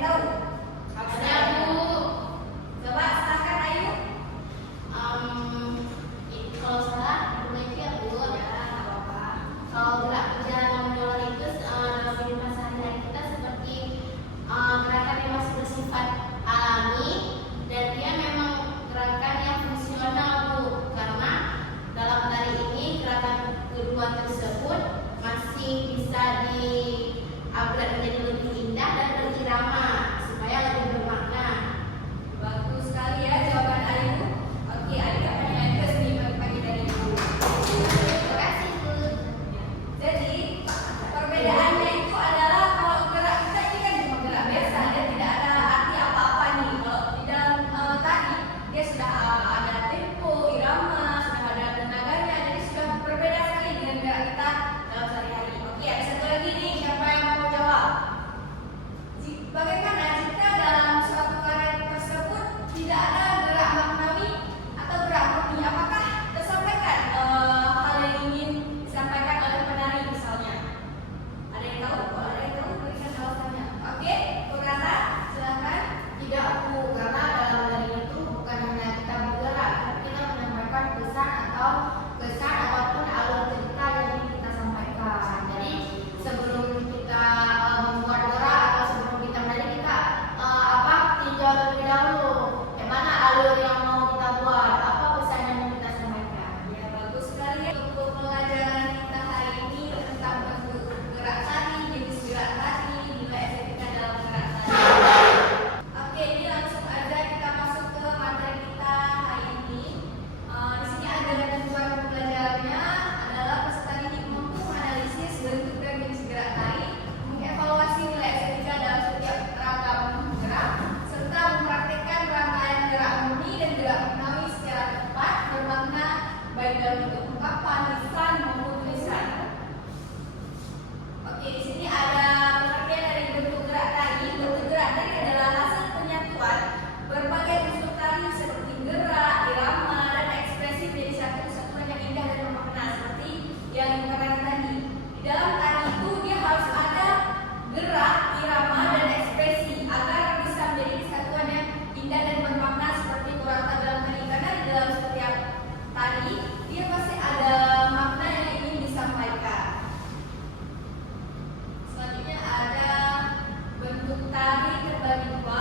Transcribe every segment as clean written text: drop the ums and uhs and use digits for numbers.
yang tahu? Ada Bu. Coba silakan Ayu. Kalau salah diperbaiki ya Bu. Ya, nggak apa-apa. Kalau gerak berjalan dan mendorong itu dalam kehidupan sehari-hari kita seperti gerakan yang masih bersifat alami dan dia memang gerakan yang fungsional Bu, karena dalam tari ini gerakan kedua tersebut masih bisa di-upgrade menjadi lebih indah dan berirama supaya lebih bermakna. Bagus sekali ya jawaban Ayu. Oke, Ayu dapat nilai plus nih pagi-pagi dari Ibu. Terima kasih Bu. Jadi perbedaannya itu adalah kalau gerak kita ini kan cuma gerak biasa dan tidak ada arti apa-apa nih. Kalau di dalam tari dia sudah ada tempo, irama, sudah ada tenaganya, jadi sudah berbeda sekali dengan gerak kita dalam sehari-hari. Oke, ada satu lagi nih, siapa yang mau jawab? Bagaimana jika dalam suatu karya tersebut tidak ada gerak maknawi atau gerak murni? Apakah tersampaikan hal yang ingin disampaikan oleh penari misalnya? Ada yang tahu? Kalau ada yang tahu berikan jawabannya. Oke, Purnata, silakan. Tidak Bu, karena dalam tari itu bukan hanya kita bergerak, tapi kita menyampaikan pesan ataupun alur cerita yang ingin kita sampaikan. Jadi sebelum kita membuat gerak atau sebelum kita menari kita tinjau terlebih dahulu. Bagaimana alur yang mau kita buat, apa pesan yang mau kita sampaikan. Ya, bagus sekali ya untuk pelajaran kita hari ini tentang bentuk gerak tari, jenis gerak tari, nilai estetika dalam gerak tari. Oke, ini langsung aja kita masuk ke materi kita hari ini. Di sini ada tujuan pembelajarannya adalah peserta didik mampu menganalisis bentuk dan jenis gerak tari, mengevaluasi nilai estetika dalam setiap ragam gerak, serta mempraktikkan rangkaian gerak murni dan gerak maknawi secara tepat bermakna baik dalam bentuk ungkapan, lisan maupun tulisan. Oke, di sini ada pengertian dari bentuk gerak tari. Bentuk gerak tari adalah hasil penyatuan berbagai unsur tari seperti gerak, irama, dan ekspresi menjadi satu kesatuan yang indah dan bermakna seperti yang dikatakan tadi. Di dalam tari itu dia harus ada gerak, irama, dan ekspresi agar bisa menjadi kesatuan yang indah dan bermakna seperti Purnata dalam tadi. Karena di dalam setiap tari dia pasti ada makna yang ingin disampaikan. Selanjutnya ada bentuk tari terbagi dua.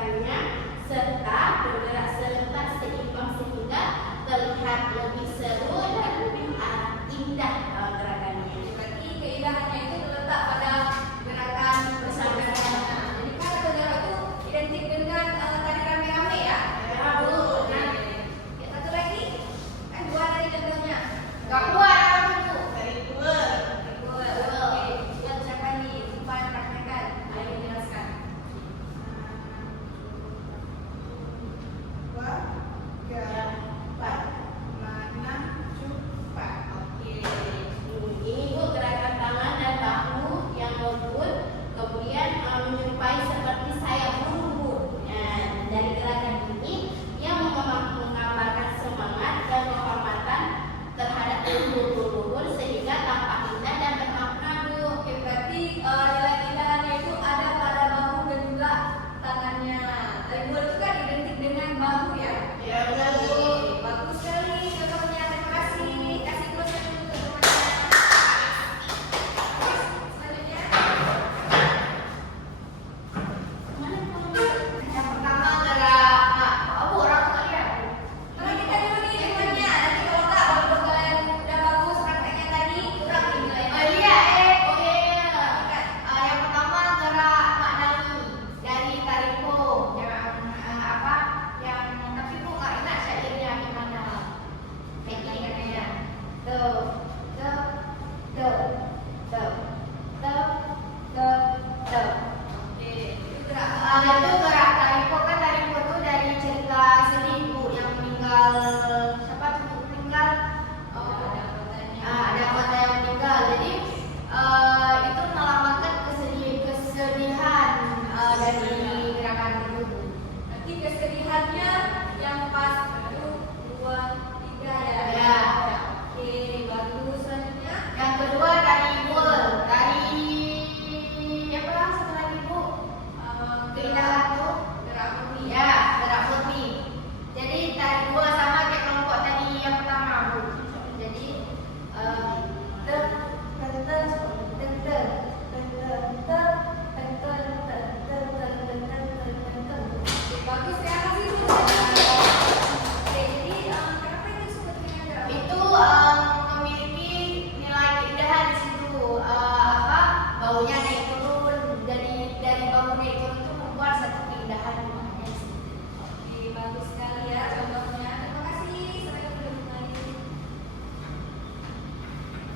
gerakannya serta bergerak serentak seimbang sehingga terlihat lebih seru dan lebih indah gerakannya. Berarti keindahannya itu terletak pada gerakan bersama-sama. Jadi kan saudara itu identik dengan tari rame-rame ya. Ya, Bu. Nah, ya, satu lagi kan dua tadi contohnya. Gak keluar apa Bu? Dari dua. Oke, buat siapa nih? Lupa praktekkan. Ayo jelaskan. Ini Bu gerakan tangan dan bahu yang lembut, kemudian menyerupai seperti sayap burung. Nah, dari gerakan ini dia menggambarkan semangat dan penghormatan terhadap leluhur sehingga tampak indah dan bermakna Bu. Oke, berarti nilai keindahannya itu ada pada bahu dan juga tangannya. Tadi buat itu kan identik dengan bahu ya. Ya, benar, Bu. Oke, bagus sekali contohnya. Terima kasih. Kasih close dulu teman-teman. Selanjutnya. Yang pertama gerak orang kalian. Kalau kita dulu nih temannya, nanti kalau nggak walaupun kalian udah bagus prakteknya tadi kurang nih nilainya. Oke. Yang pertama gerak maknani dari taripo. Tapi Bu nggak ingat syairnya gimana. Kayak gini katanya. Tuh. Oke, itu gerak. Itu gerak taripo kan taripo tuh dari cerita sedih Bu yang meninggal. Siapa tuh meninggal? Oh, ada anggotanya. Ada anggota yang meninggal. Jadi itu melambangkan kesedihan dari gerakan itu. Nanti kesedihannya yang pas 1, 2, 3 ya. Ya. Oke, bagus. Selanjutnya. Yang kedua dari wall, dari apa satu lagi Bu? Keindahan tuh. Gerak murni. Ya, gerak murni. Jadi tadi dua sama kayak kelompok tadi yang pertama Bu. Jadi Oke, bagus ya. Kasih dulu. Oke, jadi kenapa itu disebut dengan gerak murni? itu memiliki nilai keindahan di situ. Baunya naik turun, dari bau naik turun itu membuat satu keindahan makanya di situ. Oke, bagus sekali ya contohnya. Terima kasih. Sampai ketemu lagi.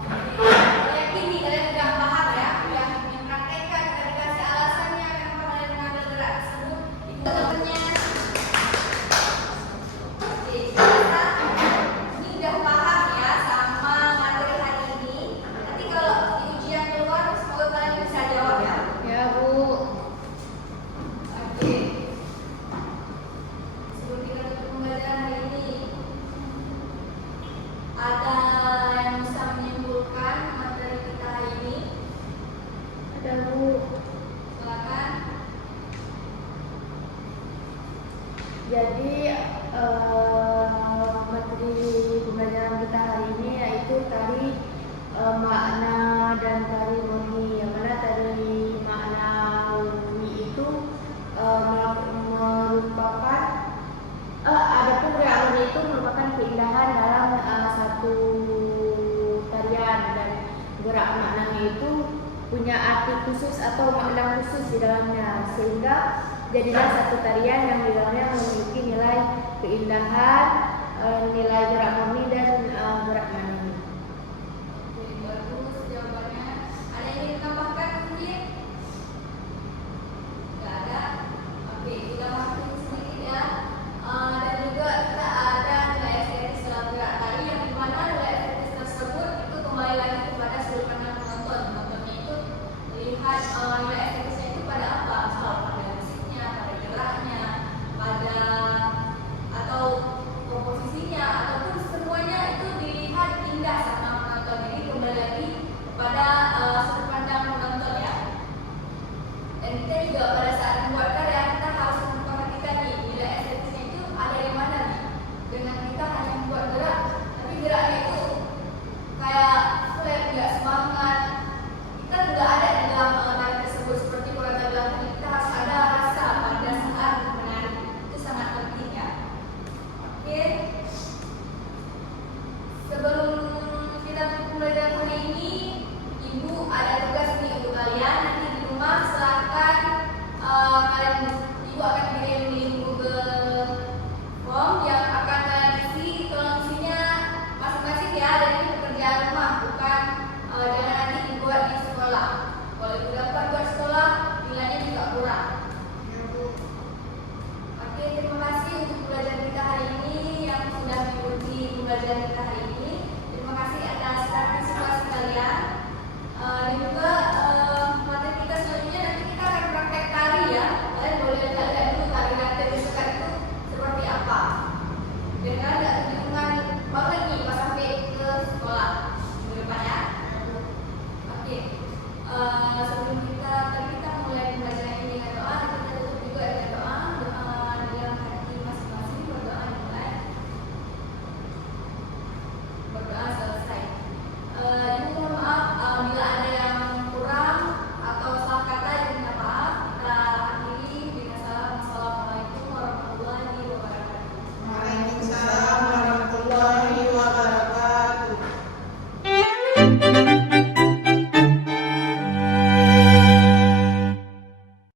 Oke, saya yakin nih kalian udah paham ya, udah mempraktekkan, udah dikasih alasannya kenapa kalian mengambil gerak tersebut. Ikut temennya. Oke, kita ini udah paham ya sama materi hari ini. Nanti kalau di ujian keluar, semoga kalian bisa jawab ya. Ya Bu. Oke. Sebelum kita tutup pembelajaran hari ini, ada yang bisa menyimpulkan materi kita hari ini? Ada Bu. Silakan. Jadi materi pembelajaran kita hari ini yaitu tari makna dan tari murni. Yang mana tari makna murni itu merupakan adapun gerak murni itu merupakan keindahan dalam satu tarian, dan gerak maknanya itu punya arti khusus atau makna khusus di dalamnya, sehingga jadilah satu tarian yang di dalamnya memiliki nilai keindahan, nilai gerak murni dan gerak maknanya. Oke, bagus jawabannya. Ada yang ingin ditambahkan